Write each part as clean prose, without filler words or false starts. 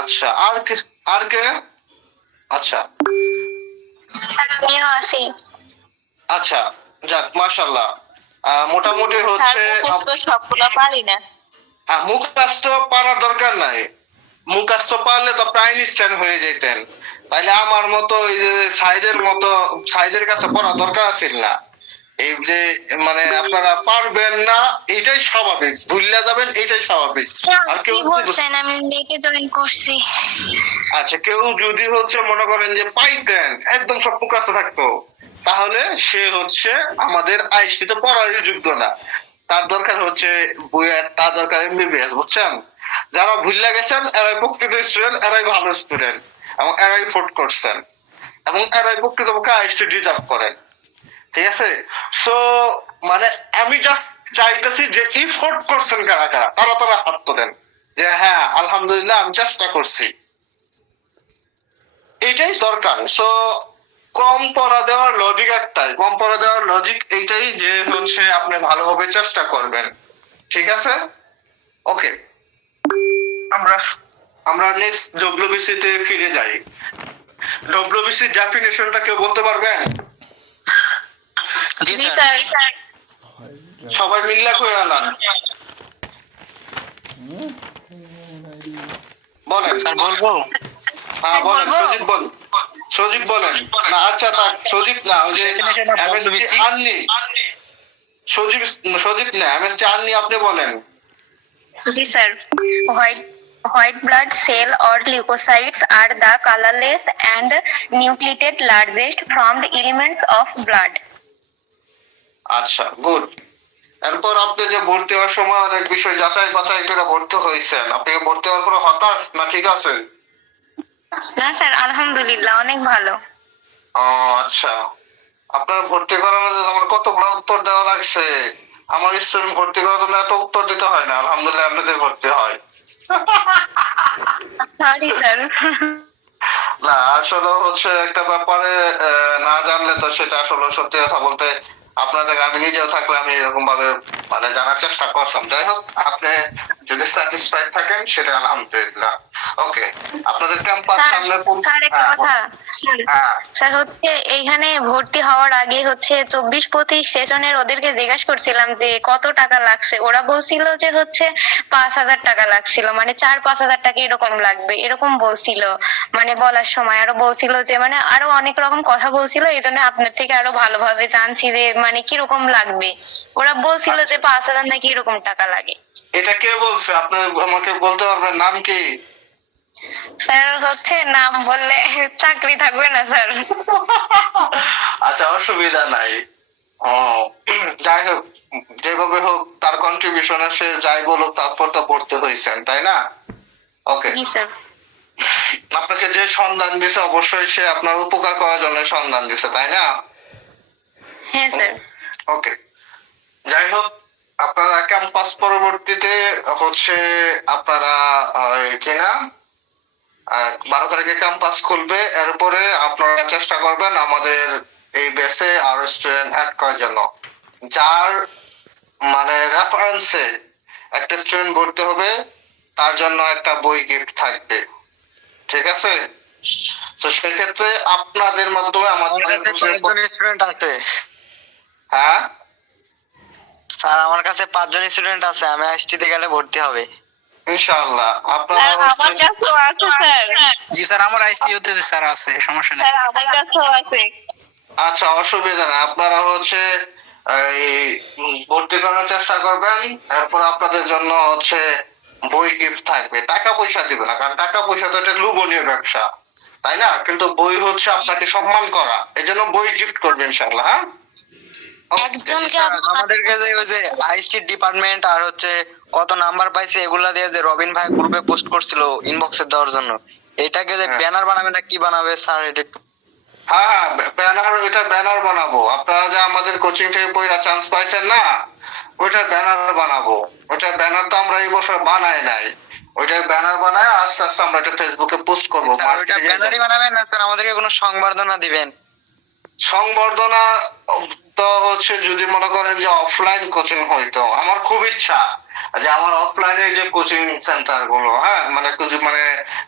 আচ্ছা, আর কে? আচ্ছা স্যার আমিও আছি। আচ্ছা, যাক মাশাআল্লাহ। মোটামুটি স্যার হচ্ছে মুখস্থ সবগুলো পারি না। হ্যাঁ, মুখস্থ পারার দরকার নাই। মুখস্থ পারলে তো প্রাইম স্টার হয়ে যেতেন। তাইলে আমার মতো ওই যে সাইদের কাছে পড়া দরকার আছিল না। এই যে মানে আপনারা পারবেন না, এটাই স্বাভাবিক। ভুললে যাবেন, এটাই স্বাভাবিক। স্যার আর কেউ কি যদি বলছেন, আমি নেটে জয়েন করছি। আচ্ছা, কেউ যদি হচ্ছে মনে করেন যে পাইতেন একদম সব মুখস্থ থাকতো, তাহলে সে হচ্ছে আমাদের আইসিতে পড়ারই যোগ্য না। তার দরকার হচ্ছে বইয়ের, তার দরকার এমবিবিএস, বুঝছেন? যারা ভুললে গেছেন এরাই প্রকৃত স্টুডেন্ট, এরাই ভালো স্টুডেন্ট, এবং এরাই ফোর্ট করছেন, এবং এরাই প্রকৃতপক্ষে আইসটি ডিজার্ভ করেন। ঠিক আছে? সো মানে আমি জাস্ট চাইতেছি যে ইফোর্ট করছেন কারা কারা, তারা তারা হাত তোলেন যে হ্যাঁ আলহামদুলিল্লাহ আমি চেষ্টা করছি। এটাই দরকার। সো কম পড়া দেওয়ার লজিক একটাই, কম পড়া দেওয়ার লজিক এইটাই যে হচ্ছে আপনি ভালোভাবে চেষ্টা করবেন। ঠিক আছে? ওকে, আমরা আমরা নেক্সট ডব্লিউবিসি তে ফিরে যাই। ডব্লিউবিসি ডেফিনেশনটা কেউ বলতে পারবেন? জি স্যার। সবাই মিল্লা কইরা না, বলেন। স্যার বলবো? হ্যাঁ বলেন, বলবো? সজীব বল, সজীব বলেন। না আচ্ছা থাক, সজীব না, ওই যে Definition of Mst WBC? Anni, Sajib, Sajib না, এমএসটি আননি, আপনি বলেন। জি sir. White White blood cell or leukocytes are the colorless and nucleated largest formed elements of blood. আচ্ছা, গুড। এরপর আপনি যে ভর্তি হওয়ার সময় অনেক বিষয় যাচাই বাছাই করে ভর্তি হয়েছেন, আপনি কি ভর্তি হওয়ার পরে হতাশ না ঠিক আছে? না স্যার, আলহামদুলিল্লাহ অনেক ভালো। ও আচ্ছা, আপনার ভর্তি করানোর জন্য আমার কতগুলো উত্তর দেওয়া লাগছে। আমার স্টুডেন্ট ভর্তি করার জন্য এত উত্তর দিতে হয় না, আলহামদুলিল্লাহ আপনাদের ভর্তি হয়। Sorry sir. না আসলে হচ্ছে একটা ব্যাপারে না জানলে তো সেটা আসলে সত্যি কথা বলতে আপনাদের, আমি নিজেও থাকলে আমি এরকম ভাবে মানে জানার চেষ্টা করতাম। যাই হোক, আপনি যদি স্যাটিসফাইড থাকেন সেটা আলহামদুলিল্লাহ। ওকে, আপনাদের ক্যাম্পাস স্যার, সামনে কোন? স্যার একটা কথা। হ্যাঁ স্যার হচ্ছে এইখানে ভর্তি হওয়ার আগে হচ্ছে 24-25 সেশনের ওদেরকে জিজ্ঞাসা করছিলাম যে কত টাকা লাগছে। ওরা বলছিল যে হচ্ছে 5,000 টাকা লাগছিল, মানে 4-5,000 টাকা এরকম লাগবে, এরকম বলছিল। মানে বলার সময় আরো বলছিল যে মানে আরো অনেক রকম কথা বলছিল, এই জন্য আপনার থেকে আরো ভালোভাবে জানছি যে মানে কিরকম লাগবে। ওরা বলছিল যে 5,000 নাকি এরকম টাকা লাগে। এটা কে বলছে? আপনি আমাকে বলতে পারবেন নাম কি? স্যার হচ্ছে নাম বললে চাকরি থাকবে না স্যার। আচ্ছা, অসুবিধা নাই। ও যাই হোক, যেভাবে হোক তার কন্ট্রিবিউশনে সে যাই বলুক, তারপর তো পড়তে হয়েছেন, তাই না? ওকে, জি স্যার। আপনাকে যে সন্ধান দিছে অবশ্যই সে আপনার উপকার করার জন্য সন্ধান দিছে, তাই না? হ্যাঁ স্যার। ওকে, যাই হোক, আপনারা ক্যাম্পাস পরবর্তীতে হচ্ছে আপনারা কিনা 12 তারিখে ক্যাম্পাস খুলবে। এরপরে আপনারা চেষ্টা করবেন আমাদের এই বেসে আরো স্টুডেন্ট অ্যাড করার জন্য। যার মানে রেফারেন্সে একটা স্টুডেন্ট ভর্তি হবে, তার জন্য একটা বই গিফট থাকবে। ঠিক আছে? তো সেক্ষেত্রে আপনাদের মাধ্যমে আমাদের স্টুডেন্ট আছে হ্যাঁ স্যার, আমার কাছে 5 জন স্টুডেন্ট আছে, আমি আইএসটিতে গেলে ভর্তি হবে ইনশাআল্লাহ আপনারা আমার কাছেও আছে স্যার। জি স্যার, আমার আইসটিইউতে স্যার আছে, সমস্যা নেই। স্যার আমার কাছেও আছে। আচ্ছা, অসুবিধা না, আপনারা হচ্ছে এই ভর্তি করার চেষ্টা করবেন। এরপর আপনাদের জন্য হচ্ছে বই গিফট থাকবে। টাকা পয়সা দিবে না, কারণ টাকা পয়সা তো একটা লোভনীয় ব্যবসা, তাই না? কিন্তু বই হচ্ছে আপনাকে সম্মান করা, এই জন্য বই গিফট করবে ইনশাআল্লাহ। হ্যাঁ একজনকে আমাদেরকে যে ওই যে আইএসটি ডিপার্টমেন্ট আর হচ্ছে কত নাম্বার পাইছে এগুলা দিয়ে যে রবিন ভাই গ্রুপে পোস্ট করছিল ইনবক্সে দেওয়ার জন্য, এটাকে যে হ্যাঁ। ব্যানার বানাবে না কি বানাবে স্যার এটা একটু? হ্যাঁ হ্যাঁ, ব্যানার, এটা ব্যানার বানাবো। আপনারা যে আমাদের কোচিং থেকে পড়া চান্স পাইছেন না, ওইটা ব্যানার বানাবো। ওইটা ব্যানার তো আমরা এই বছর বানাই নাই, ওইটা ব্যানার বানায় আস্তে আস্তে আমরা এটা ফেসবুকে পোস্ট করবো। স্যার ওইটা ব্যানারই বানাবেন না স্যার, আমাদেরকে কোনো সংবর্ধনা দিবেন? সংবর্ধনা তো হচ্ছে যদি মনে করেন যে অফলাইন কোচিং হইতো, আমার খুব ইচ্ছা যে আমার অফলাইনে যে কোচিং সেন্টার গুলো, হ্যাঁ মানে মানে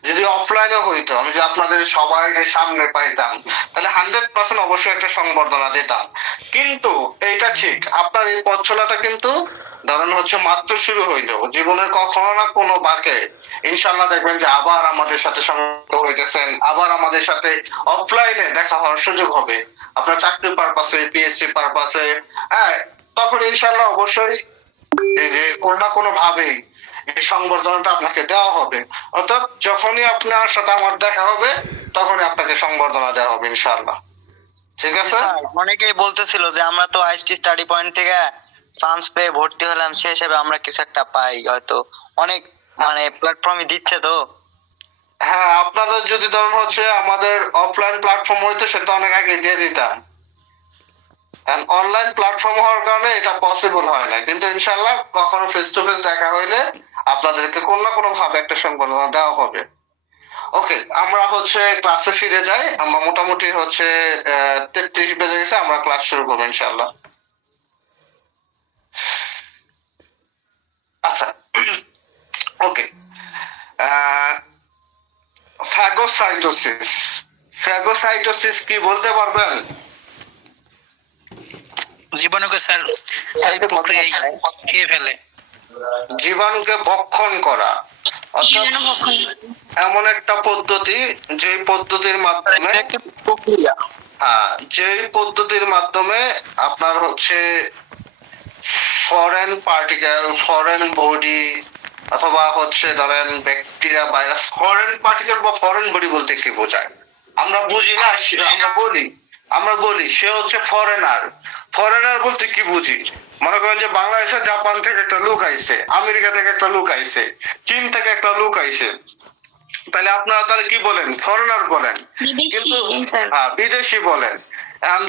যদি অফলাইনে হইতো, আমি যে আপনাদের সবাইকে সামনে পাইতাম, তাহলে 100% অবশ্যই একটা সংবর্ধনা দিতাম। কিন্তু এইটা ঠিক, আপনার এই পথ চলাটা কিন্তু ধরেন হচ্ছে মাত্র শুরু হইলো, জীবনের কখনো না কোনো বাঁকে ইনশাল্লাহ দেখবেন যে আবার আমাদের সাথে সংযুক্ত হইতেছেন, আবার আমাদের সাথে অফলাইনে দেখা হওয়ার সুযোগ হবে আপনার চাকরি পারপাসে, পিএসসি পারপাসে, হ্যাঁ তখন ইনশাল্লাহ অবশ্যই এই যে কোনো না কোনো ভাবে এই সংবর্ধনাটা আপনাকে দেওয়া হবে। অর্থাৎ যখনই আপনার সাথে আমার দেখা হবে তখনই আপনাকে সংবর্ধনা দেওয়া হবে ইনশাল্লাহ। ঠিক আছে? স্যার, অনেকেই বলতেছিল যে আমরা তো আইএসটি স্টাডি পয়েন্ট থেকে চান্স পেয়ে ভর্তি হলাম, সেই হিসেবে আমরা কিছু একটা পাই, হয়তো অনেক মানে প্ল্যাটফর্মই দিচ্ছে তো। হ্যাঁ, আপনাদের যদি ধরুন হচ্ছে আমাদের অফলাইন প্ল্যাটফর্ম হইতো সেটা অনেক আগে দিয়ে দিতাম, অনলাইন প্ল্যাটফর্ম হওয়ার কারণে এটা পসিবল হয় না। কিন্তু ইনশাল্লাহ কখনো ফেস টু ফেস দেখা হইলে আপনাদেরকে কোনো না কোনো ভাবে একটা সংবর্ধনা দেওয়া হবে। ওকে, আমরা হচ্ছে ক্লাসে ফিরে যাই। আমরা মোটামুটি হচ্ছে 33 বেজে গেছে, আমরা ক্লাস শুরু করবো ইনশাল্লাহ। আচ্ছা, ওকে। ফ্যাগোসাইটোসিস, ফ্যাগোসাইটোসিস কি বলতে পারবেন? জীবাণুকে স্যার এই প্রক্রিয়ায় খেয়ে ফেলে। জীবাণুকে ভক্ষণ করা, অর্থাৎ জীবাণু ভক্ষণ। এমন একটা পদ্ধতি যে পদ্ধতির মাধ্যমে যেই পদ্ধতির মাধ্যমে আপনার হচ্ছে ফরেন পার্টিকেল, ফরেন বডি অথবা হচ্ছে ধরেন ব্যাকটেরিয়া, ভাইরাস, ফরেন পার্টিকেল বা ফরেন বডি বলতে কি বোঝায় আমরা বুঝি না, আমরা বলি সে হচ্ছে ফরেনার। ফরেনার বলতে কি বুঝি? মনে করেন যে বাংলাদেশে জাপান থেকে একটা লোক আইছে, আমেরিকা থেকে একটা লোক আইছে, চীন থেকে একটা লোক আইছে, তাহলে আপনারা তাহলে কি বলেন? ফরেনার বলেন। বিদেশি, স্যার। বিদেশি বলেন।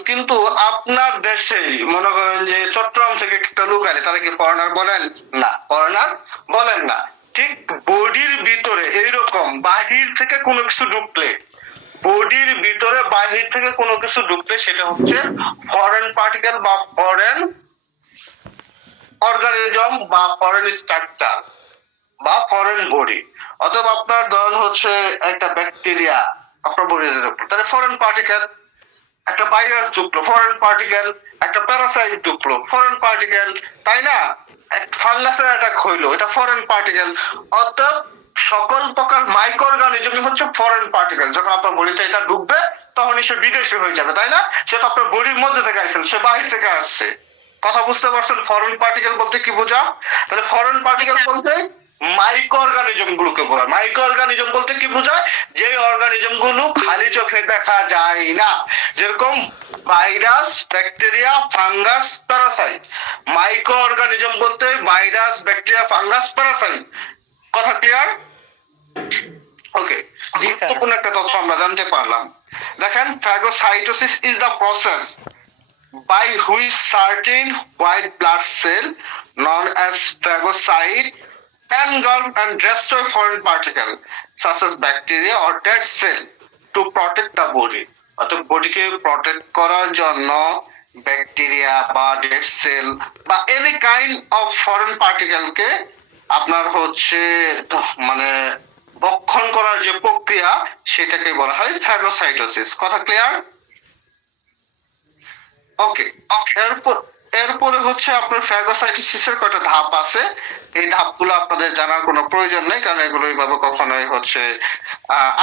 কিন্তু আপনার দেশেই মনে করেন যে চট্টগ্রাম থেকে একটা লোক আইলে তারা কি ফরেনার বলেন? না, ফরেনার বলেন না। ঠিক বডির ভিতরে এইরকম বাহির থেকে কোনো কিছু ঢুকলে, বডির ভিতরে বাহির থেকে কোনো কিছু ঢুকলে সেটা হচ্ছে ফরেন পার্টিকেল বা ফরেন অর্গানিজম বা ফরেন স্ট্রাকচার বা ফরেন বডি। অথবা আপনার ধরুন হচ্ছে একটা ব্যাকটেরিয়া আপনার বডির উপর, তাহলে ফরেন পার্টিকেল। একটা ভাইরাস ঢুকলো, ফরেন পার্টিকেল। একটা প্যারাসাইট ঢুকলো, ফরেন পার্টিকেল, তাই না? ফাঙ্গাসের অ্যাটাক হইলো, এটা ফরেন পার্টিকেল। অর্থাৎ সকল প্রকার মাইক্রো অর্গানিজম হচ্ছে ফরেন পার্টিকেল। যখন আপনার বডিতে এটা ঢুকবে তখনই সে বিদেশি হয়ে যাবে, তাই না? সেটা আপনার বডির মধ্যে থেকে আসছে, সে বাহির থেকে আসছে। কথা বুঝতে পারছেন ফরেন পার্টিকেল বলতে কি বোঝা? তাহলে ফরেন পার্টিকেল বলতে মাইক্রো অর্গানিজম গুলোকে বোঝায়। মাইক্রো অর্গানিজম বলতে কি বোঝায়? যে অর্গানিজম গুলো খালি চোখে দেখা যায় না, যেরকম virus, bacteria, fungus, Parasite. Micro organism বলতে ভাইরাস, ব্যাকটেরিয়া, ফাঙ্গাস, প্যারাসাইট। কথা ক্লিয়ার? ওকে, জি স্যার। গুরুত্বপূর্ণ একটা তথ্য আমরা জানতে পারলাম। দেখেন, phagocytosis is the process by which certain white blood cell known as phagocyte engulf and destroy foreign particle such as bacteria or dead cell to protect the body. অর্থাৎ বডিকে protect করার জন্য ব্যাকটেরিয়া বা ডেড সেল বা any kind of foreign পার্টিকেলকে আপনার হচ্ছে মানে ভক্ষণ করার যে প্রক্রিয়া সেটাকে বলা হয় ফ্যাগোসাইটোসিস। কথা ক্লিয়ার? ওকে, এরপরে হচ্ছে আপনার ফ্যাগোসাইটোসিসের কয়টা ধাপ আছে। এই ধাপগুলো আপনাদের জানার কোনো প্রয়োজন নেই, কারণ এগুলো এইভাবে কখনোই হচ্ছে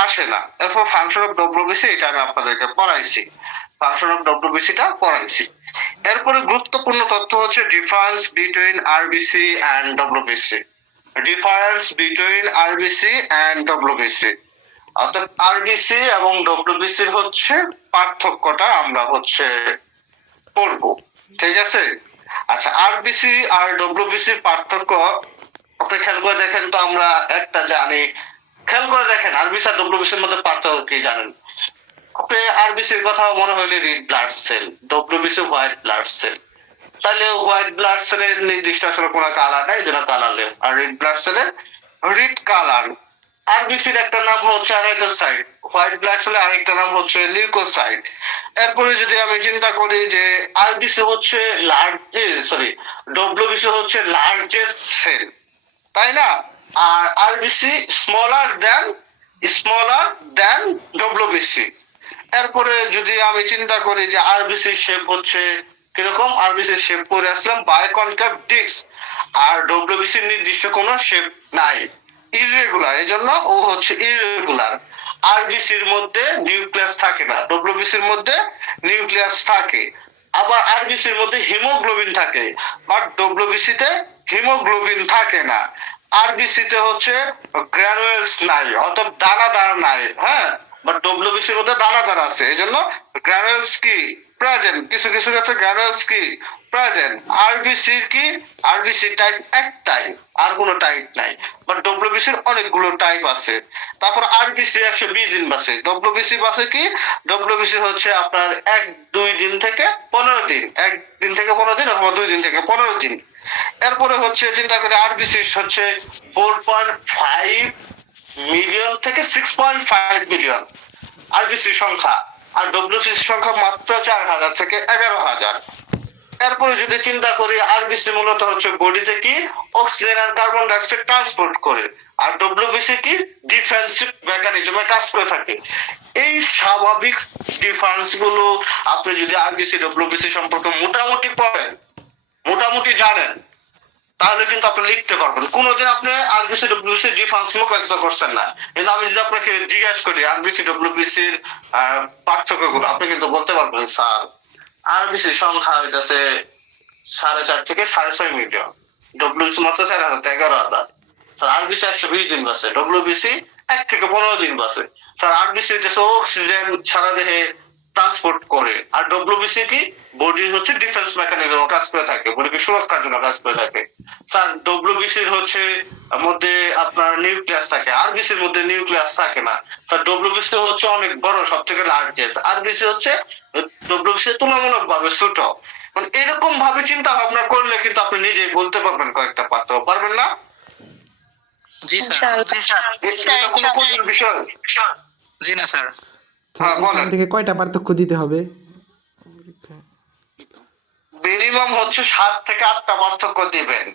আসে না। এরপর ফাংশন অফ ডব্লিউবিসি, এটা আমি আপনাদেরকে পড়াইছি, ফাংশন অফ ডব্লিউবিসিটা পড়াইছি। এরপরে গুরুত্বপূর্ণ তথ্য হচ্ছে difference between RBC and WBC. Difference between RBC and WBC, অর্থাৎ আরবিসি এবং ডব্লিউবিসির হচ্ছে পার্থক্যটা আমরা হচ্ছে পড়বো। ঠিক আছে? আচ্ছা, আরবিসি আর ডব্লিউবিসির পার্থক্য আপনি খেয়াল করে দেখেন তো, আমরা একটা জানি, খেয়াল করে দেখেন আরবিসি আর ডব্লিউবিসির মধ্যে পার্থক্য কি জানেন? আপনি আরবিসির কথা মনে হইলে red blood cell, WBC white blood cell. তাহলে হোয়াইট ব্লাড সেলের নির্দিষ্ট আসলে কোনো কালার নাই, যেটা কালারলেস। আর রেড ব্লাড সেলের রেড কালার, আরবিসির একটা নাম হচ্ছে অ্যারাইথোসাইট, হোয়াইট ব্লাড সেলের আরেকটা নাম হচ্ছে লিউকোসাইট। এরপরে যদি আমি চিন্তা করি যে আরবিসি হচ্ছে ডব্লিউবিসি হচ্ছে লার্জেস্ট সেল, তাই না? আর আরবিসি স্মলার দেন ডব্লিউবিসি। এরপরে যদি আমি চিন্তা করি যে আরবিসির শেপ হচ্ছে কিরকম, আরবিসির শেপ করে আসলাম বায়োকনকেভ ডিস্ক, আর ডব্লিউবিসির নির্দিষ্ট কোনো শেপ নাই, ইররেগুলার, এই জন্য ও হচ্ছে ইররেগুলার। আরবিসির মধ্যে নিউক্লিয়াস থাকে না, ডব্লিউবিসির মধ্যে নিউক্লিয়াস থাকে। আবার আরবিসির মধ্যে হিমোগ্লোবিন থাকে, বাট ডব্লিউবিসিতে হিমোগ্লোবিন থাকে না। আরবিসিতে হচ্ছে গ্রানুয়েলস নাই, অর্থাৎ দানাদার নাই, হ্যাঁ, বাট ডব্লিউবিসির মধ্যে দানাদার আছে, এই জন্য গ্রানুয়েলস কি প্রেজেন্ট, কিছু কিছু ক্ষেত্রে গ্রানুয়েলস কি প্রেজেন্ট। আরবিসির কি, আরবিসি টাইপ একটাই, আর কোনো টাইপ নাই, বাট ডব্লিউবিসির অনেকগুলো টাইপ আছে। তারপর আরবিসি 120 দিন বাসে, ডব্লিউবিসি বাসে কি, ডব্লিউবিসি হচ্ছে আপনার 1-2 দিন থেকে 15 দিন, 1 দিন থেকে 15 দিন অথবা 2 দিন থেকে 15 দিন। এরপরে হচ্ছে চিন্তা করে আরবিসি হচ্ছে 4.5 মিলিয়ন থেকে 6.5 মিলিয়ন আরবিসি সংখ্যা, আর ডব্লিউবিসি সংখ্যা মাত্র 4,000 থেকে 11,000। এরপরে যদি চিন্তা করি আরবিসি মূলত হচ্ছে বডিতে কি অক্সিজেন আর কার্বন ডাইঅক্সাইড ট্রান্সপোর্ট করে, আর ডব্লিউবিসি কি ডিফেন্সিভ মেকানিজমে কাজ করে থাকে। এই স্বাভাবিক ডিফারেন্স গুলো আপনি যদি আরবিসি ডব্লিউবিসি সম্পর্কে মোটামুটি পড়েন, মোটামুটি জানেন, তাহলে কিন্তু আপনি লিখতে পারবেন। কোনোদিন আপনি আরবিসি ডব্লিউবিসি ডিফারেন্স মুখস্থ করছেন না, কিন্তু আমি যদি আপনাকে জিজ্ঞাসা করি আরবিসি ডব্লিউবিসির পার্থক্যগুলো, আপনি কিন্তু বলতে পারবেন স্যার আরবিসি সংখ্যা হইতেছে 4.5 থেকে 6.5 মিলিয়ন, ডব্লিউবিসি মাত্র 4,000 থেকে 11,000। স্যার আরবিসি 120 দিন বাসে, ডব্লিউবিসি 1 থেকে 15 দিন বাসে। স্যার আরবিসি হইতেছে অক্সিজেন সারা দেহে ট্রান্সপোর্ট করে, আর ডব্লিউবিসি কি বডি হচ্ছে ডিফেন্স মেকানিজম কাজ করে থাকে, বডিকে সুরক্ষার জন্য কাজ করে থাকে। স্যার ডব্লিউবিসির হচ্ছে মধ্যে আপনার নিউক্লিয়াস থাকে, আরবিসির মধ্যে নিউক্লিয়াস থাকে না। স্যার ডব্লিউবিসি হচ্ছে অনেক বড়, সব থেকে লার্জেস্ট, আরবিসি হচ্ছে ডব্লিউবিসি তুলনামূলক ভাবে ছোট। মানে এরকম ভাবে চিন্তা ভাবনা করলে কিন্তু আপনি নিজেই বলতে পারবেন কয়েকটা পার্থক্য, পারবেন না? জি স্যার। এটা কোনো কঠিন বিষয়? জি না স্যার। হ্যাঁ, বলেন। এখান থেকে কয়টা পার্থক্য দিতে হবে? মিনিমাম হচ্ছে 7 থেকে 8টা পার্থক্য দিবেন।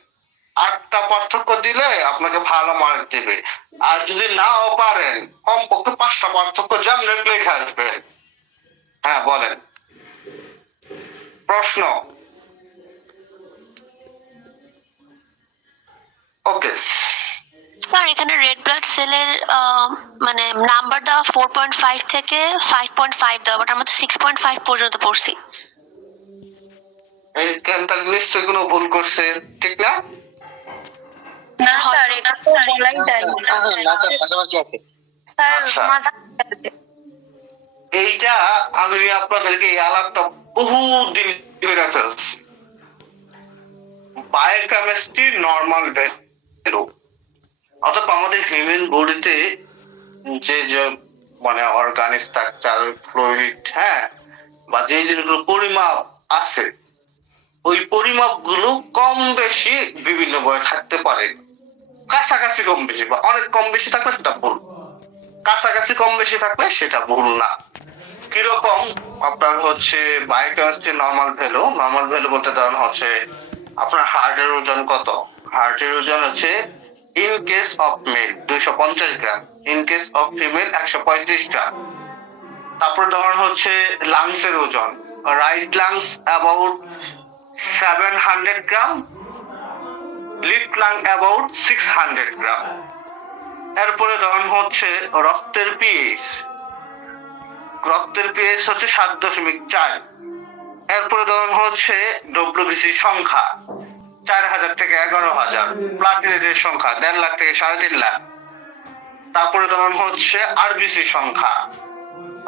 8টা পার্থক্য দিলে আপনাকে ভালো মার্ক দিবে, আর যদি নাও পারেন কমপক্ষে 5টা পার্থক্য জানলে লিখে আসবেন। হ্যাঁ বলেন, প্রশ্ন? ওকে, স্যার এখানে রেড ব্লাড সেলের মানে নাম্বার দেওয়া 4.5 থেকে 5.5 দেওয়া, বাট আমরা তো 6.5 পর্যন্ত পড়ছি। এইখানটা নিশ্চয়ই কোনো ভুল করছে, ঠিক না? না স্যার, এটা তো বলাই যায় স্যার, আচ্ছা। মাথা আছে। এইটা আমি আপনাদেরকে এই আলাপটা বহুদিন ধরে ফেলছি। বায়োকেমিস্ট্রি নর্মাল ভ্যালু, অর্থাৎ আমাদের হিউম্যান বডিতে যে যে মানে অর্গানিক স্ট্রাকচার, ফ্লুইড, হ্যাঁ, বা যে জিনিসগুলো পরিমাপ আছে, ওই পরিমাপ গুলো কম বেশি বিভিন্ন বয়ে থাকতে পারে, কাছাকাছি কম বেশি বা অনেক কম বেশি থাকলে সেটা ভুল, কাছাকাছি কম বেশি থাকলে সেটা ভুল না। কিরকম? আপনার হচ্ছে বায়োকেমিস্ট্রি নর্মাল ভ্যালু বলতে ধরেন হচ্ছে আপনার হার্টের ওজন কত, হার্টের ওজন হচ্ছে in case of male 250 gram, in case of female 135 gram. তারপর ধরেন হচ্ছে লাংসের ওজন, right lungs about 700 gram, left lung about 600 gram. এরপরে ধরেন হচ্ছে রক্তের পিএইচ, রক্তের পিএইচ হচ্ছে 7.4। এরপরে ধরেন হচ্ছে ডব্লিউবিসি সংখ্যা 4,000 থেকে 11,000, প্লাটিলেটের সংখ্যা 1.5 লাখ থেকে 3.5 লাখ। তারপরে ধরেন হচ্ছে আরবিসি সংখ্যা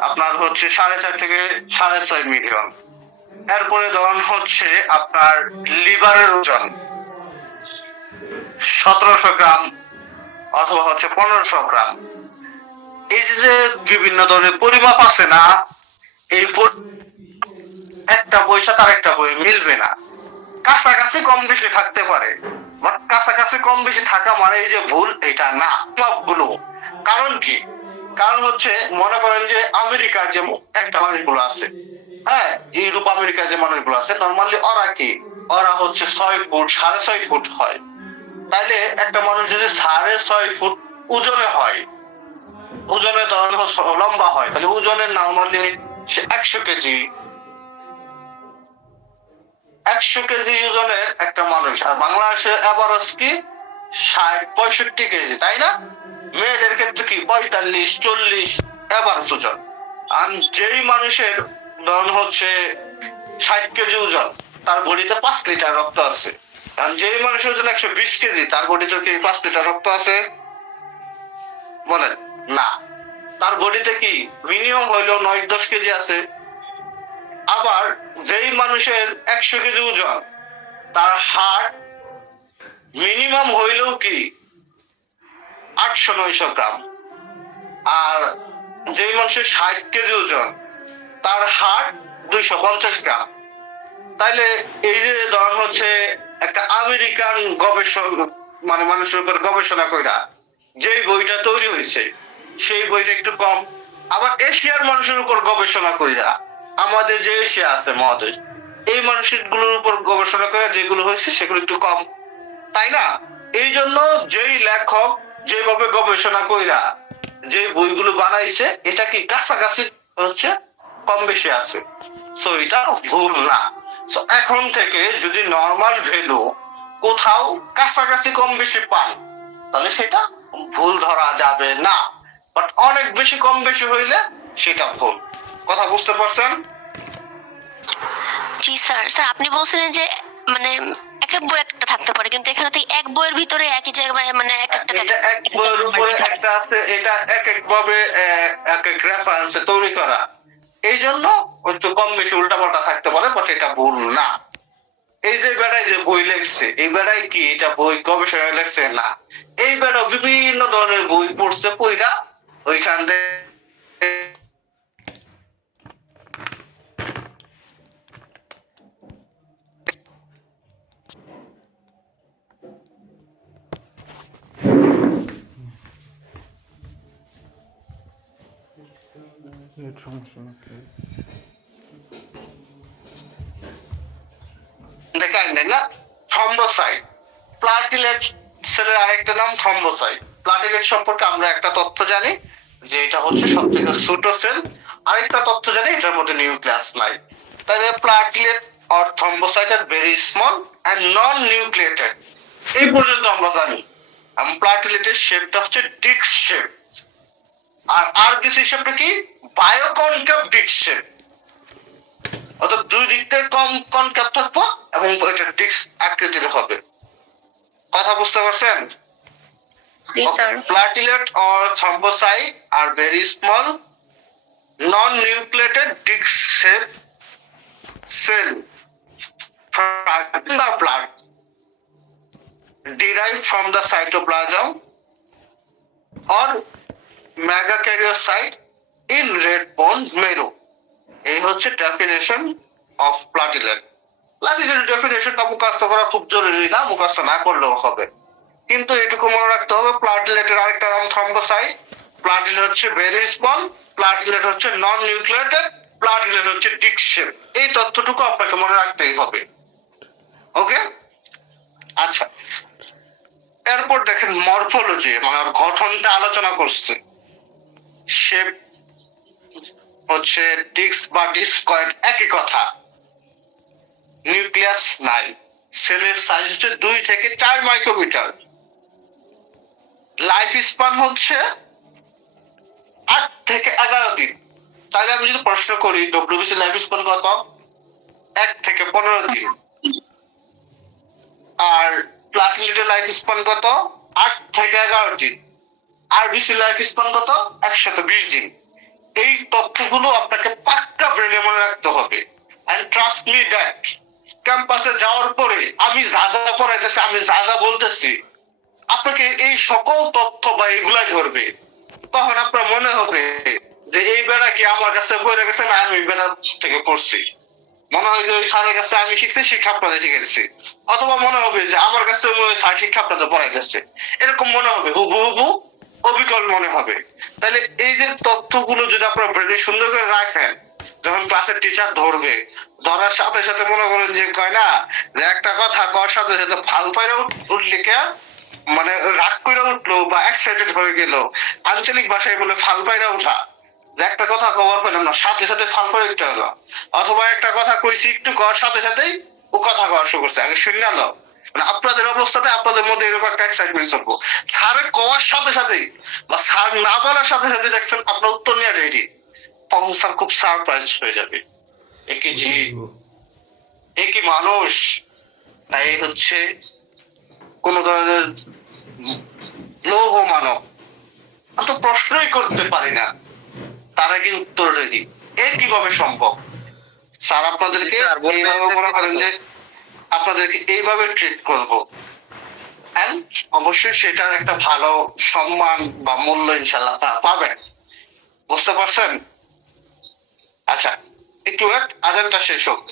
আপনার হচ্ছে 4.5 থেকে 6.5 মিলিয়ন। এরপরে ধরেন হচ্ছে আপনার লিভারের ওজন 1700 গ্রাম অথবা হচ্ছে 1500 গ্রাম। এই যে বিভিন্ন ধরনের পরিমাপ আছে না, এই একটা বইয়ের সাথে আরেকটা বই মিলবে না। কাছাকাছি কম বেশি থাকতে পারে, বাট কাছাকাছি কম বেশি থাকা মানে এই যে ভুল এটা না, সবগুলো। কারণ কি? কারণ হচ্ছে মনে করেন যে আমেরিকার যে একটা মানুষগুলো আছে, হ্যাঁ, ইউরোপ আমেরিকার যে মানুষগুলো আছে, নর্মালি ওরা কি, ওরা হচ্ছে 6 ফুট 6.5 ফুট হয়। তাইলে একটা মানুষ যদি 6.5 ফুট ওজনে হয়, ওজনে ধরেন লম্বা হয়, তাহলে ওজনের নর্মালি সে 100 কেজি, 100 কেজি ওজনের একটা মানুষ। আর বাংলাদেশের এভারেজ কি 60-65 কেজি, তাই না? মেয়েদের ক্ষেত্রে কি 45-40 এভারেজ ওজন। আর যেই মানুষের ধরুন হচ্ছে 60 কেজি ওজন, তার বডিতে 5 লিটার রক্ত আছে। আর যেই মানুষের ওজন 120 কেজি, তার বডিতে কি 5 লিটার রক্ত আছে? বলেন না। তার বডিতে কি মিনিমাম হইলেও 9-10 কেজি আছে। আবার যেই মানুষের 100 কেজি ওজন, তার হার্ট মিনিমাম হইলেও কি 800-900 গ্রাম। আর যেই মানুষের 60 কেজি ওজন, তার হার্ট 250 গ্রাম। তাইলে এই যে ধরুন হচ্ছে একটা আমেরিকান গবেষণা, মানে মানুষের উপর গবেষণা কইরা যে বইটা তৈরি হয়েছে, সেই বইটা একটু কম। আবার এশিয়ার মানুষের উপর গবেষণা কইরা, আমাদের যে এশিয়া আছে মহাদেশ, এই মানুষগুলোর উপর গবেষণা করে যেগুলো হয়েছে সেগুলো একটু কম, তাই না? এই জন্য যেই লেখক যেভাবে গবেষণা কইরা যে বইগুলো বানাইছে, এটা কি কাছাকাছি হচ্ছে কম বেশি আছে। সো এটা ভুল না। সো এখন থেকে যদি নরমাল ভ্যালু কোথাও কাছাকাছি কম বেশি পান, তাহলে সেটা ভুল ধরা যাবে না। বাট অনেক বেশি কম বেশি হইলে সেটা ভুল। কথা বুঝতে পারছেন? জি স্যার। স্যার আপনি বলছিলেন যে মানে এক এক বই একটা থাকতে পারে, কিন্তু এখানে তো এক বইয়ের ভিতরে একই জায়গায় মানে এক একটা এটা এক বইয়ের উপরে একটা আছে, এটা এক এক ভাবে এক এক রেফারেন্সে তৈরি করা, এই জন্য একটু কম বেশি উল্টাপাল্টা থাকতে পারে, বাট এটা ভুল না। এই যে বেড়ায় যে বই লেখছে, এই বেড়ায় কি এটা বই গবেষণা লেখছে না, এই বেড়া বিভিন্ন ধরনের বই পড়ছে, পড়া ওইখান থেকে দেখায় নেই না। থ্রম্বোসাইট, প্লাটিলেট সেলের আরেকটা নাম থ্রম্বোসাইট। প্লাটিলেট সম্পর্কে আমরা একটা তথ্য জানি যে এটা হচ্ছে সব থেকে ছোট সেল। আরেকটা তথ্য জানি এটার মধ্যে নিউক্লিয়াস নাই। তাহলে platelet or thrombocyte are very small and non nucleated, এই পর্যন্ত আমরা জানি। প্লাটিলেটের শেপটা হচ্ছে ডিস্ক শেপ, আর আরবিসি শেপটা কি বায়োকনকেভ ডিস্ক শেপ, অর্থাৎ দুই দিক থেকে কম কনকেভ থাকবো এবং এটা ডিস্ক আকৃতির হবে। কথা বুঝতে পারছেন? জি sir. Platelet or thrombocyte are very small, non-nucleated disc-shaped cell in the blood, derived from the cytoplasm or megakaryocyte in red bone marrow. এই হচ্ছে ডেফিনেশন অফ প্লাটিলেট। প্লাটিলেটের ডেফিনেশনটা মুখস্থ করা খুব জরুরি না, মুখস্থ না করলেও হবে, কিন্তু এটুকু মনে রাখতে হবে প্লাটিলেটের আরেকটা নাম থ্রম্বোসাইট। প্লাটিলেট হচ্ছে ভেরি স্মল, প্লাটিলেট হচ্ছে নন নিউক্লিয়েটেড, প্লাটিলেট হচ্ছে ডিস্ক শেপ। এই তথ্যটুকু আপনাকে মনে রাখতেই হবে। ওকে, আচ্ছা। এরপর দেখেন মরফোলজি, মানে ওর গঠনটা আলোচনা করছে। শেপ হচ্ছে ডিস্ক বা ডিস্কয়েড, একই কথা। নিউক্লিয়াস নাই। সেলের সাইজ হচ্ছে 2 থেকে 4 মাইক্রোমিটার। লাইফ স্পান হচ্ছে 8 থেকে 11 দিন। তাহলে আমি যদি প্রশ্ন করি ডব্লিউবিসি লাইফ স্পান কত? 1 থেকে 15 দিন। আর প্লাটিলেটের লাইফ স্পান কত? 8 থেকে 11 দিন। আরবিসি লাইফ স্পান কত? 120 দিন। এই তথ্যগুলো আপনাকে পাক্কা ব্রেনে মনে রাখতে হবে। এন্ড ট্রাস্ট মি দ্যাট ক্যাম্পাসে যাওয়ার পরে আমি যা যা পড়াইতেছি, আমি যা যা বলতেছি, আপনাকে এই সকল তথ্য বা এগুলাই ধরবে। তখন আপনার মনে হবে যে এই বেড়া কি আমার কাছে পড়ে গেছে না আমি বেড়ার থেকে পড়ছি। মনে হয় যে ওই স্যারের কাছে আমি শিখছি, শিক্ষা আপনাদের শিখেছি, অথবা মনে হবে যে আমার কাছে ওই স্যার শিক্ষা আপনাদের পড়াইতেছে, এরকম মনে হবে, হুবহু অবিকল মনে হবে। তাহলে এই যে তথ্যগুলো যদি আপনার ব্রেনে সুন্দর করে রাখেন, যখন ক্লাসের টিচার ধরবে, ধরার সাথে সাথে মনে করেন যে কয় না যে একটা কথা কর সাথে সাথে ফাল পাইরা উঠলে কে মানে রাগ করে উঠলো বা এক্সাইটেড হয়ে গেল, আঞ্চলিক ভাষায় বলে ফাল পাইরা উঠা, যে একটা কথা কবার পেলাম না সাথে সাথে ফাল করে উঠতে হলো, অথবা একটা কথা কইছি একটু কর সাথে সাথেই ও কথা কওয়া শুরু করছে, আগে শুনে আলো। মানে আপনাদের অবস্থাতে আপনাদের মধ্যে এরকম একটা এক্সাইটমেন্ট চলবো, স্যারের কওয়ার সাথে সাথেই বা স্যার না বলার সাথে সাথে দেখছেন আপনার উত্তর নিয়ে রেডি, তখন স্যার খুব সারপ্রাইজ হয়ে যাবে, একই মানুষ তাই হচ্ছে কোন ধরনের লৌহ মানব, আমি তো প্রশ্নই করতে পারি না, তার আগে উত্তর রেডি, এ কিভাবে সম্ভব? স্যার আপনাদেরকে এইভাবে মনে করেন যে আপনাদেরকে এইভাবে ট্রিট করবো, এন্ড অবশ্যই সেটার একটা ভালো সম্মান বা মূল্য ইনশাল্লাহ আপনারা পাবেন, বুঝতে পারছেন? আচ্ছা, একটু ওয়েট, আজানটা শেষ হোক।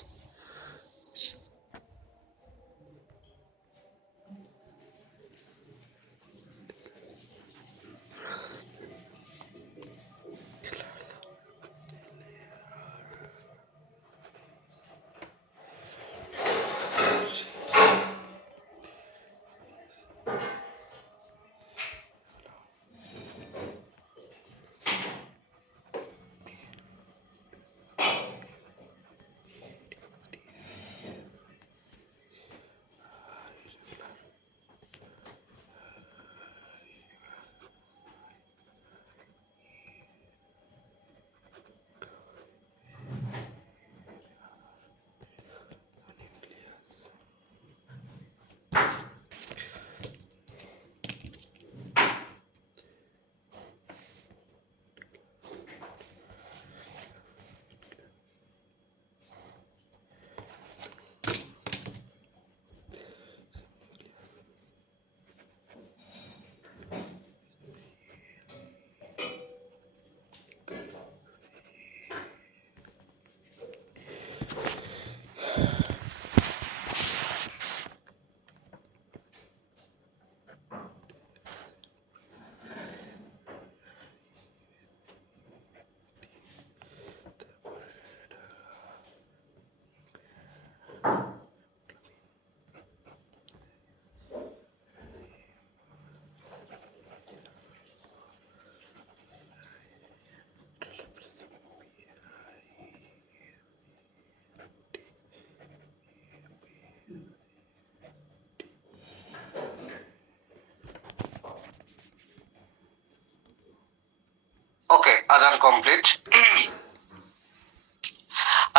ওকে, আজান কমপ্লিট।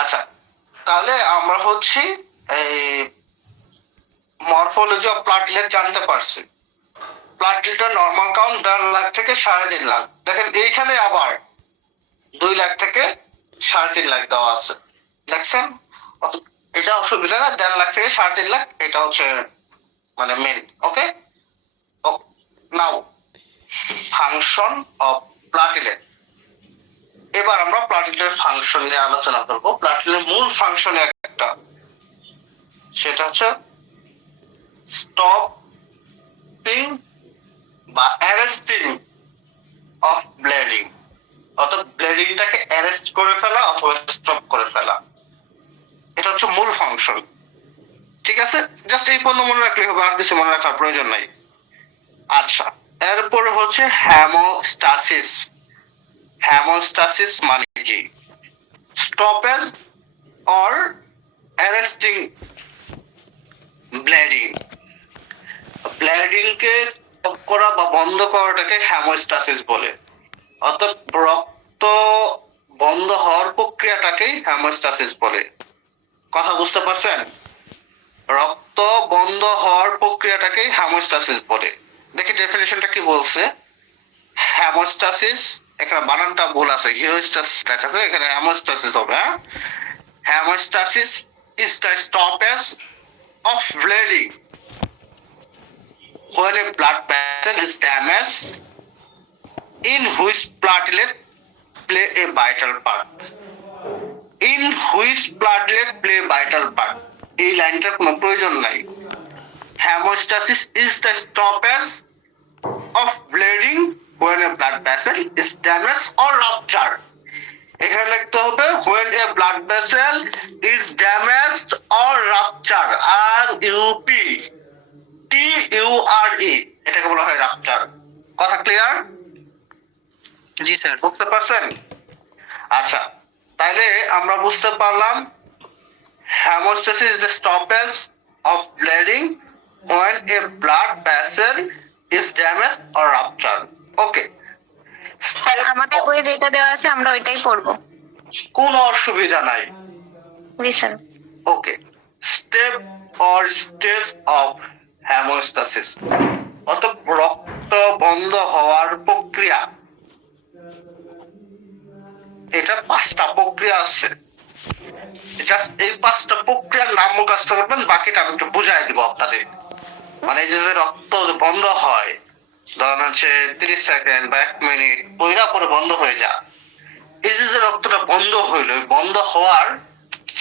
আচ্ছা, তাহলে আমরা হচ্ছে এই মরফোলজি অফ প্লাটিলেট জানতে পারছি। প্লাটিলেটের নর্মাল কাউন্ট 1.5 লাখ থেকে 3.5 লাখ। দেখেন এইখানে আবার 2 লাখ থেকে 3.5 লাখ দেওয়া আছে, দেখছেন? এটা অসুবিধা না, 1.5 লাখ থেকে 3.5 লাখ, এটা হচ্ছে মানে মেন। Okay, now function of platelet. এবার আমরা প্লাটিলেটের ফাংশন নিয়ে আলোচনা করব। প্লাটিলেটের মূল ফাংশন একটা, সেটা হচ্ছে স্টপিং বা অ্যারেস্টিং অফ ব্লিডিং, অর্থাৎ ব্লিডিংটাকে অ্যারেস্ট করে ফেলা অথবা স্টপ করে ফেলা, এটা হচ্ছে মূল ফাংশন। ঠিক আছে, জাস্ট এই পর্যন্ত মনে রাখলে হবে, আর কিছু মনে রাখার প্রয়োজন নাই। আচ্ছা, এরপর হচ্ছে হেমোস্টাসিস। হেমোস্টাসিস মানে কি? Stoppage or arresting bleeding. Bleeding K stop করা বা বন্ধ করাটাকে হেমোস্টাসিস বলে, অর্থাৎ রক্ত বন্ধ হওয়ার প্রক্রিয়াটাকেই হেমোস্টাসিস বলে। কথা বুঝতে পারছেন? রক্ত বন্ধ হওয়ার প্রক্রিয়াটাকেই হেমোস্টাসিস বলে। দেখি ডেফিনিশনটা কি বলছে। হেমোস্টাসিস, এখানে বানানটা ভুল আছে, হিউস্টাসিস লেখা আছে, এখানে হেমোস্টাসিস হবে। হেমোস্টাসিস is the stoppage of bleeding when a blood vessel is damaged in which platelet play a vital part. In which platelet play vital part. এই লাইনটার কোনো প্রয়োজন নাই। Haemostasis is the stoppage of bleeding when a blood vessel is damaged or ruptured। এখানে লিখতে হবে when a blood vessel is damaged or ruptured, RUPTURE, এটাকে বলা হয় রাপচার। কথা ক্লিয়ার? জি স্যার। বুঝতে পারছেন? আচ্ছা, তাহলে আমরা বুঝতে পারলাম hemostasis is the stoppage of bleeding when a blood vessel is damaged or ruptured। Okay, sir আমাদের ওই যেটা দেওয়া আছে আমরা ওইটাই পড়বো। কোনো অসুবিধা নাই। জি sir. Okay, step or stage of hemostasis, অর্থাৎ রক্ত বন্ধ হওয়ার প্রক্রিয়া। এটা 5টা প্রক্রিয়া আছে। জাস্ট এই 5টা প্রক্রিয়ার নাম মুখস্থ করবেন, বাকিটা আমি একটু বুঝাই দিব আপনাদের। মানে এই যে রক্ত বন্ধ হয়, ধরেন হচ্ছে 30 সেকেন্ড বা 1 মিনিট ওইরা পরে বন্ধ হয়ে যায়। এই যে রক্তটা বন্ধ হইলো, বন্ধ হওয়ার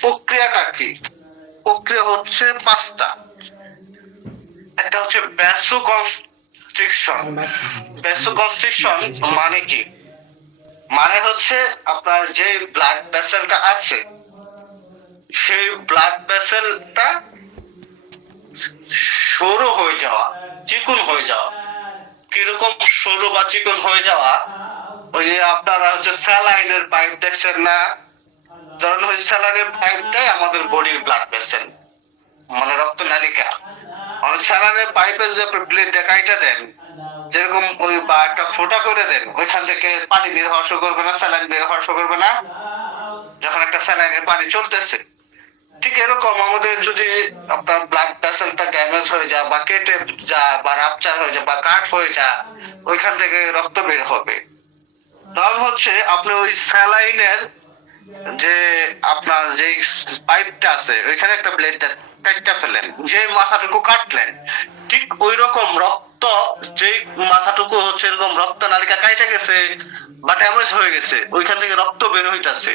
প্রক্রিয়াটা কি? প্রক্রিয়া হচ্ছে 5টা। একটা হচ্ছে ভ্যাসোকনস্ট্রিকশন। ভ্যাসোকনস্ট্রিকশন মানে কি? মানে হচ্ছে আপনার যে ব্লাড ভেসেলটা আছে, সেই ব্লাড ভেসেলটা সরু হয়ে যাওয়া, চিকন হয়ে যাওয়া। কিরকম সরু বা চিকন হয়ে যাওয়া? ওই যে আপনারা হচ্ছে স্যালাইনের পাইপ দেখছেন না? ধরেন হচ্ছে স্যালাইনের পাইপটাই আমাদের বডির ব্লাড ভেসেল, মানে রক্ত নালিকা। অনেক স্যালাইনের পাইপে যে ব্লেড কাইটা দেন, যেরকম ওই বা একটা ফোঁটা করে দেন, ওইখান থেকে পানি বের হওয়া শুরু করবে না, স্যালাইন বের হওয়া শুরু করবে না যখন একটা স্যালাইনের পানি চলতেছে। ঠিক এরকম আমাদের যদি আপনার ব্লাড ভেসেলটা ড্যামেজ হয়ে যায় বা কেটে যায় বা রাপচার হয়ে যায় বা কাট হয়ে যায়, ওইখান থেকে রক্ত বের হবে। তখন হচ্ছে আপনি ওই স্যালাইনের যে আপনার যে পাইপটা আছে, ওইখানে একটা ব্লেড কাটটা ফেলেন, যে মাথাটুকু কাটলেন, ঠিক ওই রকম রক্ত যে মাথাটুকু হচ্ছে এরকম রক্ত নালিকা কাইটা গেছে বা ড্যামেজ হয়ে গেছে, ওইখান থেকে রক্ত বের হইতাছে।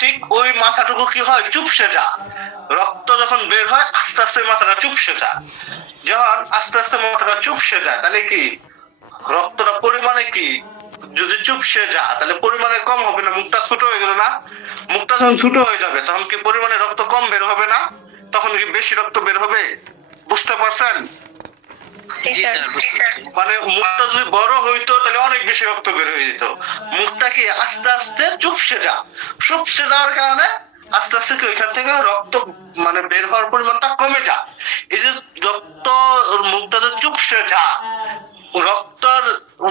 ঠিক ওই মাথাটুকু কি হয়? চুপসে যা। রক্ত যখন বের হয় আস্তে আস্তে মাথাটা চুপসে যায়। যখন আস্তে আস্তে মাথাটা চুপসে যায়, তাহলে কি রক্তটা পরিমাণে কি যদি চুপসে যায় তাহলে পরিমাণে কম হবে না? মুখটা ছোট হয়ে গেল না? মুখটা যখন ছোট হয়ে যাবে তখন কি পরিমাণে রক্ত কম বের হবে না? তখন কি বেশি রক্ত বের হবে? বুঝতে পারছেন? জি স্যার। মানে মুখটা যদি বড় হইতো তাহলে অনেক বেশি রক্ত বের হয়ে যেত। মুখটা কি আস্তে আস্তে চুপসে যা, চুপসে যাওয়ার কারণে আস্তে আস্তে কি ওইখান থেকে রক্ত মানে বের হওয়ার পরিমাণটা কমে যা। এই যে রক্ত মুখটা যে চুপসে যা, রক্তর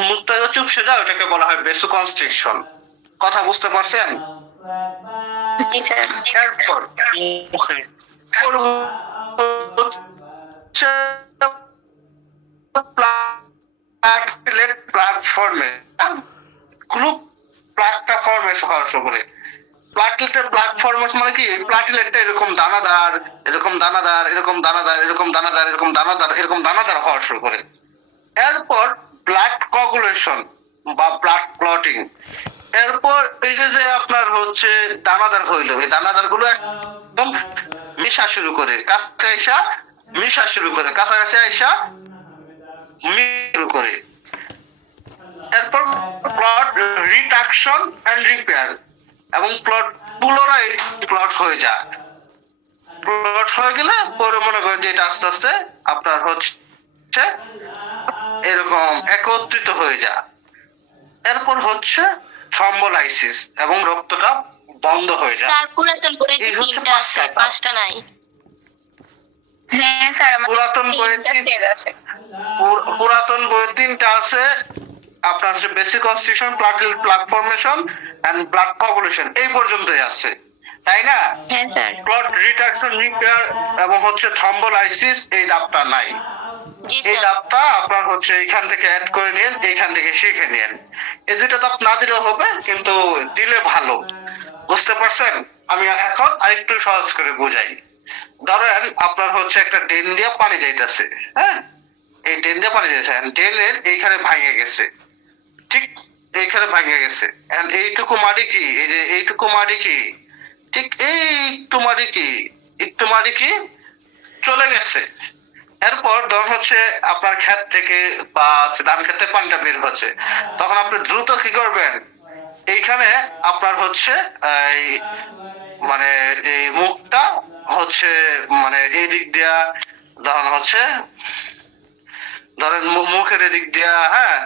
মুখটা যে চুপসে যা, ওটাকে বলা হয় ভ্যাসোকনস্ট্রিকশন। কথা বুঝতে পারছেন? জি স্যার। এরপর হচ্ছে প্লাটলেট প্লাগ ফর্মেশন। গ্রুপ প্লাগটা ফর্মেশন হওয়ার শুরু। প্লাটলেটের প্লাগ ফর্মেশন মানে কি? প্লাটলেটটা এরকম দানাদার, এরকম দানাদার, এরকম দানাদার, এরকম দানাদার, এরকম দানাদার, এরকম দানাদার হওয়া শুরু করে। এরপর ব্লাড কোয়াগুলেশন বা ব্লাড ক্লটিং। এরপর এই যে আপনার হচ্ছে দানাদার হইলো, এই দানাদার গুলো একদম মিশা শুরু করে, কাছাকাছি আইসা মিশা শুরু করে, কাছাকাছি আইসা শুরু করে। এরপর ক্লট রিডাকশন এন্ড রিপেয়ার, এবং ক্লট পুনরায় ক্লট হয়ে যায়। ক্লট হয়ে গেলে পরে মনে করেন যে এটা আস্তে আস্তে আপনার হচ্ছে এরকম একত্রিত হয়ে যায়। এরপর হচ্ছে থ্রম্বোলাইসিস, এবং রক্তটা বন্ধ হয়ে যায়। তারপর একটা বইয়ে এই হচ্ছে 3টা আছে, 5টা নাই। হ্যাঁ স্যার, আমাদের পুরাতন বইয়ে 3টা স্টেজ আছে। পুরাতন বইয়ে 3টা আছে। আপনার হচ্ছে basic constriction, platelet plug formation and blood coagulation, এই পর্যন্তই আছে, তাই না? হ্যাঁ স্যার। ক্লট রিডাকশন, রিপেয়ার এবং হচ্ছে থ্রম্বোলাইসিস, এই ধাপটা নাই। জি এই স্যার। ধাপটা আপনার হচ্ছে এইখান থেকে অ্যাড করে নিন, এইখান থেকে শিখে নিন। এই দুইটা ধাপ না দিলেও হবে, কিন্তু দিলে ভালো। বুঝতে পারছেন? আমি এখন আরেকটু সহজ করে বুঝাই। ধরেন আপনার হচ্ছে একটা ড্রেন দিয়ে পানি যাইতেছে, হ্যাঁ? এই ড্রেন দিয়ে পানি যাইতেছে, ড্রেনের এইখানে ভাঙে গেছে, ঠিক এইখানে ভাঙে গেছে। এইটুকু মাটি কি, এই যে এইটুকু মাটি কি ঠিক এই একটু মারি কি চলে গেছে। এরপর ধর হচ্ছে আপনার ক্ষেত থেকে বা ধান খেতে পানিটা বের হচ্ছে, তখন আপনি দ্রুত কি করবেন, এইখানে আপনার হচ্ছে এই মানে এই মুখটা হচ্ছে মানে এই দিক দিয়া ধরেন হচ্ছে ধরেন মুখের এদিক দিয়া, হ্যাঁ,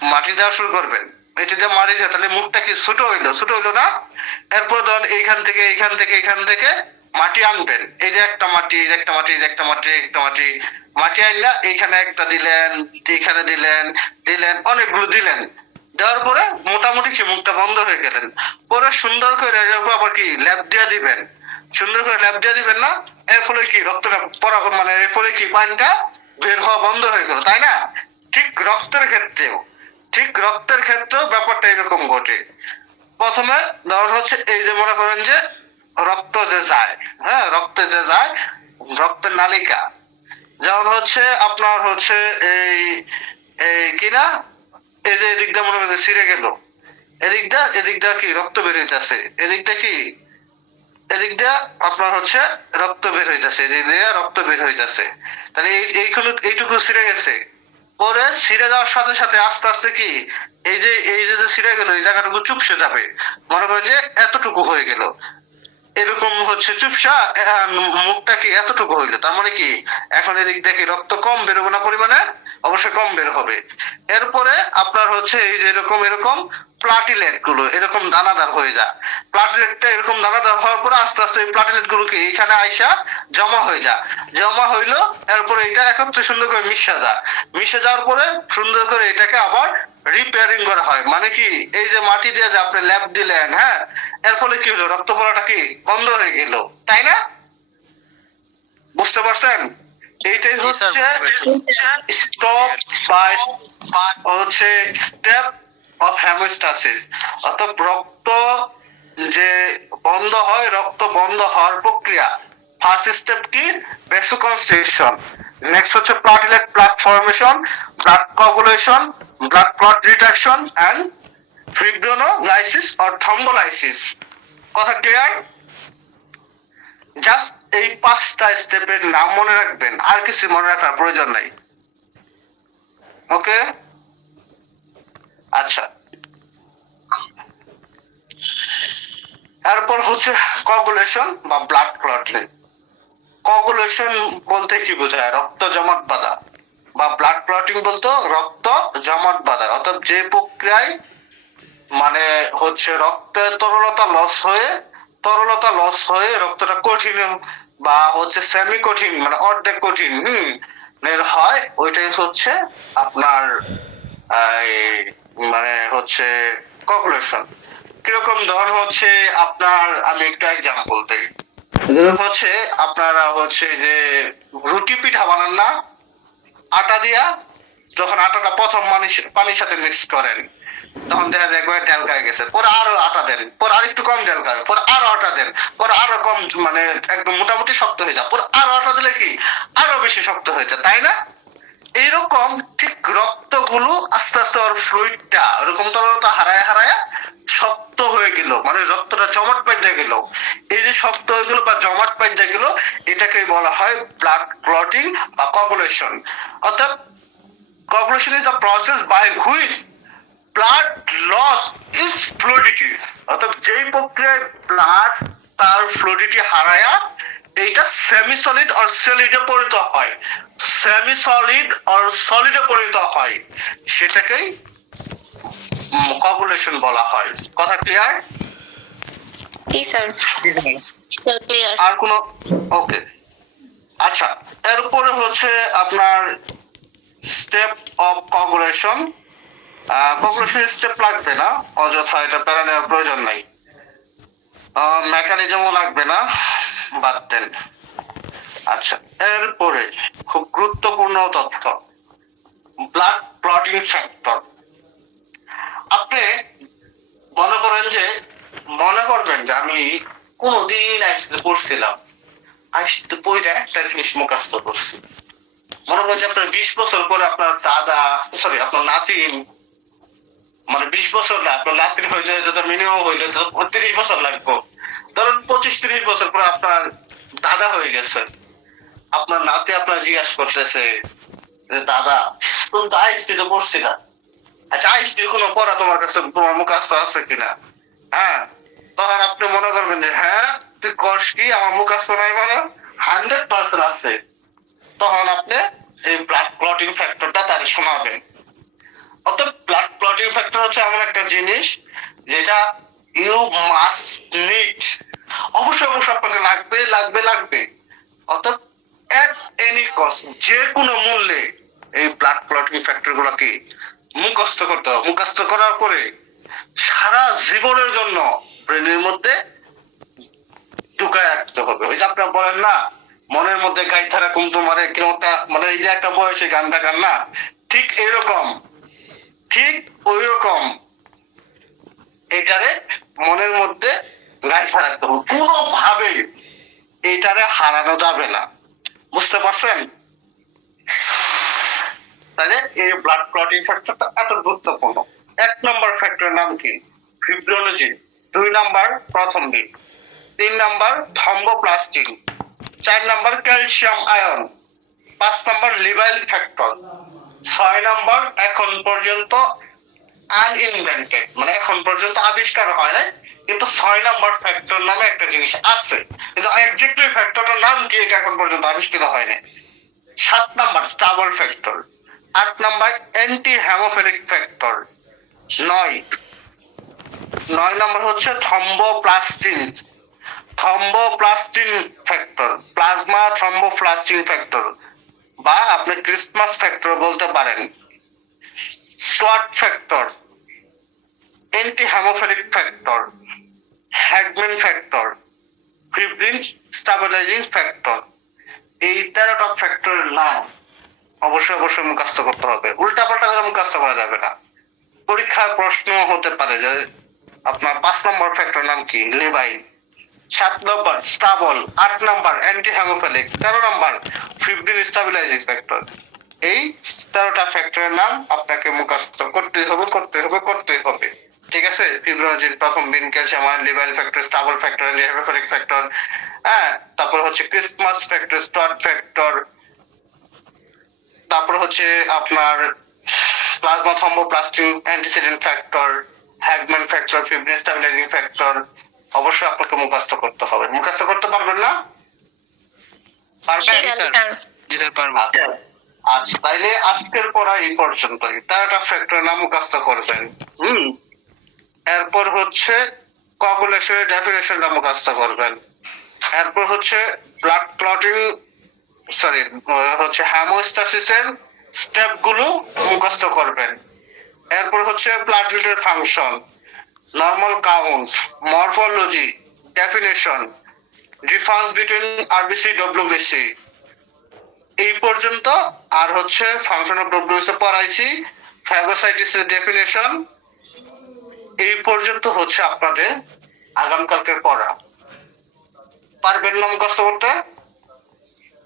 মাটি দেওয়া শুরু করবেন। এটি দিয়ে মারি যায় তাহলে মুখটা কি ছোট হইলো না। এরপর ধরেন এইখান থেকে মাটি আনবেন। এই যে একটা মাটি, এই যে একটা মাটি, এই যে একটা মাটি, একটা মাটি আনলা, এইখানে একটা দিলেন, এইখানে দিলেন অনেকগুলো দিলেন। দেওয়ার পরে মোটামুটি কি মুখটা বন্ধ হয়ে গেলেন। পরে সুন্দর করে এর উপর আবার কি ল্যাপ দিয়ে দিবেন, সুন্দর করে ল্যাপ দিয়ে দিবেন না। এর ফলে কি রক্তটা পড়া মানে এর ফলে কি পানিটা বের হওয়া বন্ধ হয়ে গেল, তাই না? ঠিক রক্তের ক্ষেত্রেও ব্যাপারটা এরকম ঘটে। প্রথমে ধরুন হচ্ছে এই যে মনে করেন যে রক্ত যে যায়, হ্যাঁ, রক্তের নালিকা, যেমন হচ্ছে আপনার হচ্ছে এই এই কিনা এই যে এদিকটা মনে করেন ছিঁড়ে গেল, এদিকটা কি রক্ত বের হইতেছে, এদিক দিয়ে আপনার হচ্ছে রক্ত বের হইতেছে, এদিক দিয়ে রক্ত বের হইতেছে। তাহলে এইটুকু ছিঁড়ে গেছে। পরে ছিঁড়ে যাওয়ার সাথে সাথে আস্তে আস্তে কি এই যে ছিঁড়ে গেল, এই জায়গাটুকু চুপসে যাবে। মনে করেন যে এতটুকু হয়ে গেল, এরকম হচ্ছে চুপসা মুখটা কি এতটুকু হইলো, তার মানে কি এখন এদিক দেখি রক্ত কম বেরোবে না পরিমাণে, অবশ্যই কম বের হবে। এরপরে আপনার হচ্ছে এই যে এরকম প্লাটিলেট গুলো এরকম দানাদার হয়ে যায়। প্লাটিলেটটা এরকম দানাদার হওয়ার পরে আস্তে আস্তে এই প্লাটিলেট গুলোকে এইখানে আইসা জমা হইলো। এরপরে এটা একত্রে সুন্দর করে মিশে যাওয়ার পরে সুন্দর করে এটাকে আবার রিপেয়ারিং করা হয়। মানে কি এই যে মাটি দিয়ে যে আপনি ল্যাপ দিলেন, হ্যাঁ, এর ফলে কি হলো, রক্ত পড়াটা কি বন্ধ হয়ে গেল, তাই না? বুঝতে পারছেন? এইটাই জি স্যার, হচ্ছে বুঝতে পেরেছি। স্টেপ অফ হেমোস্টাসিস, অর্থাৎ রক্ত বন্ধ হওয়ার প্রক্রিয়া। ফার্স্ট স্টেপ কি, ভ্যাসোকনস্ট্রিকশন। নেক্সট হচ্ছে platelet plug formation, blood coagulation, blood clot reduction and fibrinolysis or thrombolysis. কথা ক্লিয়ার? জাস্ট এই 5টা স্টেপের নাম মনে রাখবেন, আর কিছু মনে রাখার প্রয়োজন নাই। ওকে, আচ্ছা। এরপর হচ্ছে কোয়াগুলেশন বা ব্লাড ক্লটিং। কোয়াগুলেশন বলতে কি বোঝায়, রক্ত জমাট বাঁধা, বা ব্লাড ক্লটিং বলতে রক্ত জমাট বাঁধা, অর্থাৎ যে প্রক্রিয়ায় মানে হচ্ছে রক্তের তরলতা লস হয়ে রক্তটা কঠিন বা হচ্ছে সেমি কঠিন মানে অর্ধেক কঠিন হয়, ওইটাই হচ্ছে আপনার মানে হচ্ছে কোয়াগুলেশন। কিরকম ধরন হচ্ছে আপনার, আমি একটা এক্সাম্পল দিই। হচ্ছে আপনারা হচ্ছে যে রুটি পিঠা বানান না আটা দিয়া, যখন আটাটা প্রথম পানির সাথে মিক্স করেন তখন দেখা যায় একবার ঢেলকায় গেছে, পরে আরো আটা দেন, পরে আর একটু কম ঢেলকায়, পরে আরো আটা দেন, পরে আরো কম মানে একদম মোটামুটি শক্ত হয়ে যায়, পরে আরো আটা দিলে কি আরো বেশি শক্ত হয়ে যায়, তাই না? এইরকম ঠিক রক্তগুলো আস্তে আস্তে ওর ফ্লুইডটা ওরকম তরলতা হারায় শক্ত হয়ে গেল, মানে রক্তটা জমাট বেঁধে গেল। এই যে শক্ত হয়ে গেল বা জমাট বেঁধে গেল, এটাকে বলা হয় ব্লাড ক্লটিং বা কোয়াগুলেশন। অর্থাৎ coagulation is the process by which blood loss is fluidity, অর্থাৎ যেই প্রক্রিয়ায় ব্লাড তার ফ্লুইডিটি হারায়া এইটা সেমি সলিড অর সলিডে পরিণত হয়, সেটাকেই কোয়াগুলেশন বলা হয়। কথা ক্লিয়ার? জি স্যার। ক্লিয়ার। আর কোনো? ওকে, আচ্ছা। এরপরে হচ্ছে আপনার step of coagulation. Coagulation step লাগবে না, অযথা এটা প্যারা নেওয়ার প্রয়োজন নাই। মেকানিজমও লাগবে না, বাদ দেন। আচ্ছা, এরপরে খুব গুরুত্বপূর্ণ তথ্য, ব্লাড ক্লটিং ফ্যাক্টর। আপনি মনে করবেন যে আমি কোনদিন আইসিতে পড়ছিলাম, আইসিতে পড়ে একটা জিনিস মুখস্থ করছি। মনে করেন যে আপনার 20 বছর পরে আপনার আপনার নাতিন, মানে 20 বছর না, আপনার নাতিন হয়ে যায় যত মিনিমাম হইলে 30 বছর লাগবে। ধরুন 25-30 বছর পর আপনার দাদা হয়ে গেছে, আপনার নাতি আপনার জিজ্ঞাসা করতেছে যে দাদা তুমি তো আইএসটি তো পড়ছি না, আচ্ছা আইএসটির কোনো পড়া তোমার কাছে তোমার মুখস্থ আছে কিনা? হ্যাঁ, তখন আপনি মনে করবেন যে হ্যাঁ তুই কস কি, আমার মুখস্থ নাই মানে 100% আছে। তখন আপনি এই ব্লাড ক্লটিং ফ্যাক্টরটা তার শোনাবেন। অর্থাৎ ব্লাড ক্লটিং ফ্যাক্টর হচ্ছে এমন একটা জিনিস যেটা ইউ মাস্ট নিড, অবশ্যই অবশ্যই আপনাকে লাগবে লাগবে লাগবে। অর্থাৎ এট এনি কস্ট, যে কোনো মূল্যে এই ব্লাড ক্লটিং ফ্যাক্টর গুলোকে মুখস্থ করতে হবে। মুখস্থ করার পরে সারা জীবনের জন্য ব্রেনের মধ্যে ঢুকায় রাখতে হবে। ওই যে আপনারা বলেন না মনের মধ্যে গাইথারা কুমতো মারে কেমনটা, মানে এই যে একটা বয়সে গানটা গান না, ঠিক এরকম, ঠিক ওই রকম এটারে মনের মধ্যে গাইথা রাখতে হবে, কোনোভাবে এটারে হারানো যাবে না। বুঝতে পারছেন? তাহলে এই ব্লাড ক্লটিং ফ্যাক্টরটা এত গুরুত্বপূর্ণ। 1 নম্বর ফ্যাক্টরের নাম কি? ফিব্রিনোজেন। 2 নাম্বার প্রথম দিন। 3 number thromboplastin. 4 number calcium ion. 5 number লিভাইল ফ্যাক্টর। 6 নাম্বার এখন পর্যন্ত আনইনভেন্টেড, মানে এখন পর্যন্ত আবিষ্কার হয় নাই, কিন্তু 6 নাম্বার ফ্যাক্টর নামে একটা জিনিস আছে, কিন্তু এক্স্যাক্টলি ফ্যাক্টরটার নাম কি এটা এখন পর্যন্ত আবিষ্কৃত হয় নাই। 7 number stable factor. 8 number anti hemophilic factor. 9 number হচ্ছে thromboplastin, thromboplastin factor, plasma thromboplastin factor, বা আপনি ক্রিসমাস ফ্যাক্টর বলতে পারেন। Stuart factor, anti hemophilic factor, Hageman factor, fibrin stabilizing factor. এই 13টা ফ্যাক্টরের নাম অবশ্যই অবশ্যই মুখস্থ করতে হবে, উল্টাপাল্টা করে মুখস্থ করা যাবে না। পরীক্ষার প্রশ্ন হতে পারে যে আপনার 5 নম্বর ফ্যাক্টর নাম কি? লিভাইল। 7 নম্বর স্টাবল। 8 নম্বর অ্যান্টি হেমোফিলিক। 13 নম্বর ফিব্রিন স্টাবিলাইজিং ফ্যাক্টর। এই 13টা ফ্যাক্টরের নাম আপনাকে মুখস্থ করতে হবে করতে হবে করতে হবে। ঠিক আছে? ফিব্রিনোজেন প্রথম দিন, ক্যালসিয়াম আয়ন, লিভাইল factor, stable factor, anti hemophilic factor, হ্যাঁ, তারপর হচ্ছে ক্রিসমাস ফ্যাক্টর, স্টুয়ার্ট ফ্যাক্টর, তারপর হচ্ছে আপনার plasma thromboplastin antecedent factor, Hageman factor, fibrin stabilizing factor. অবশ্যই আপনাকে মুখস্থ করতে হবে। মুখস্থ করতে পারবেন না? পারবেন? জি স্যার, জি স্যার পারবো। আচ্ছা, আচ্ছা, তাইলে আজকের পড়া এই পর্যন্তই। 13টা ফ্যাক্টর নাম মুখস্থ করবেন। এরপর হচ্ছে কোয়াগুলেশনের ডেফিনেশনটা মুখস্থ করবেন। এরপর হচ্ছে ব্লাড ক্লটিং, সরি হচ্ছে হেমোস্টাসিসের স্টেপ গুলো মুখস্থ করবেন। এরপর হচ্ছে প্লাটলেটের function, normal count, morphology, definition, difference between RBC WBC, এই পর্যন্ত। আর হচ্ছে ফাংশন অফ ডব্লিউবিসি পড়াইছি, ফ্যাগোসাইটিসের ডেফিনেশন, এই পর্যন্ত হচ্ছে আপনাদের আগামীকালকের পড়া। পারবেন না মুখস্থ করতে?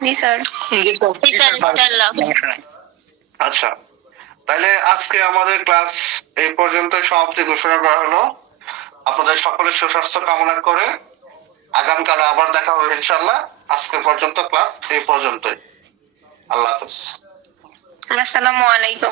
জি স্যার। সমস্যা নাই। আচ্ছা, তাহলে আজকে আমাদের ক্লাস এই পর্যন্ত সমাপ্তি ঘোষণা করা হলো। আপনাদের সকলের সুস্বাস্থ্য কামনা করে আগামীকালে আবার দেখা হবে ইনশাআল্লাহ। আজকে পর্যন্ত ক্লাস এই পর্যন্তই। আল্লাহ হাফেজ। আসসালামু আলাইকুম।